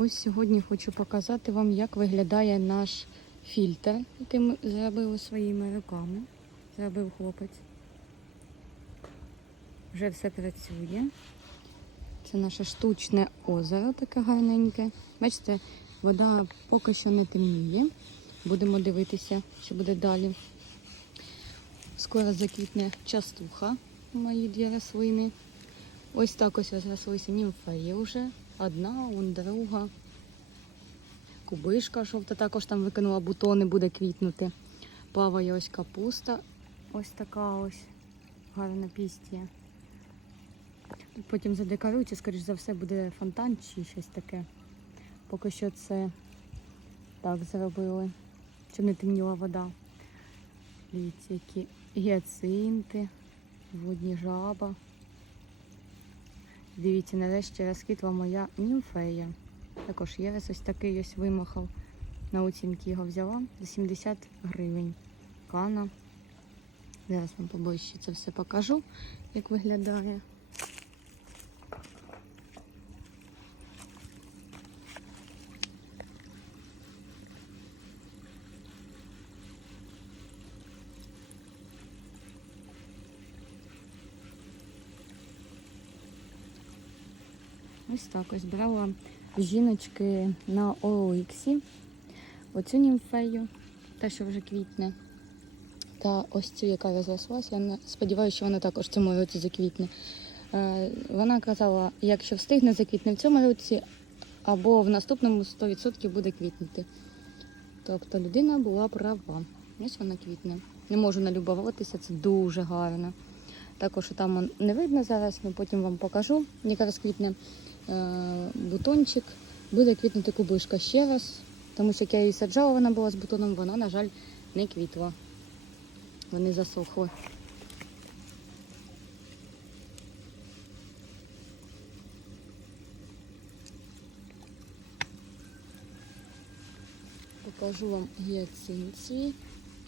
Ось сьогодні хочу показати вам, як виглядає наш фільтр, який ми зробили своїми руками. Зробив хлопець. Вже все працює. Це наше штучне озеро таке гарненьке. Бачите, вода поки що не темніє. Будемо дивитися, що буде далі. Скоро заквітне частуха мої дві рослини. Ось так ось розрослися німфеї вже. Одна, он друга. Кубишка жовта також там викинула бутони, буде квітнути. Плаває ось капуста. Ось така ось гарна пістія. Тут потім задекорується, скоріш за все, буде фонтан чи щось таке. Поки що це так зробили, щоб не темніла вода. Дивіться, які гіацинти, водні жаба. Дивіться, нарешті розквітла моя німфея. Також є ось такий ось вимахав. На оцінки його взяла за 70 гривень. Кана. Зараз вам поближче це все покажу, як виглядає. Ось так ось брала жіночки на OLX. Оцю німфею, те, що вже квітне. Та ось цю, яка розрослася. Я сподіваюся, що вона також в цьому році заквітне. Е, Вона казала, якщо встигне заквітне в цьому році, або в наступному 100% буде квітнути. Тобто людина була права. Ось вона квітне. Не можу налюбуватися, це дуже гарно. Також там не видно зараз, але потім вам покажу, яка розквітне е, бутончик. Буде квітнути кубишка ще раз, тому що як я її саджала, вона була з бутоном, вона, на жаль, не квітла. Вони засохли. Покажу вам гіацинці.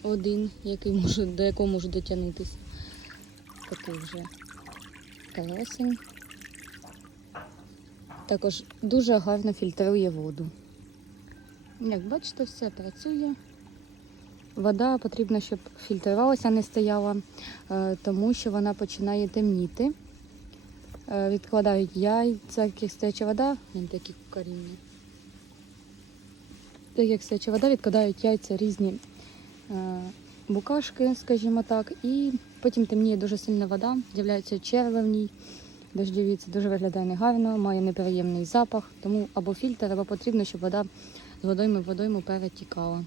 Один, який можу, до якого можу дотягнутися. Такий вже красень. Також дуже гарно фільтрує воду. Як бачите, все працює. Вода потрібна, щоб фільтрувалася, не стояла, е, тому що вона починає темніти. Е, Відкладають яйця, як їх стояча вода, він такі коріння. Так як стояча вода, відкладають яйця різні е, букашки, скажімо так, і потім темніє дуже сильна вода, з'являються черви в ній. Дождєві це дуже виглядає негарно, має неприємний запах, тому або фільтр, або потрібно, щоб вода з водойми в водойму перетікала.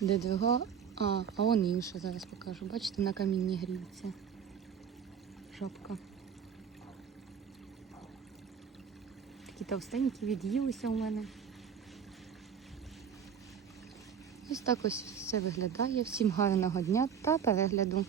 Де друга? А, а вон інша, зараз покажу. Бачите, на камінні гріється. Жопка. Такі товстенькі від'їлися у мене. Ось так ось все виглядає. Всім гарного дня та перегляду.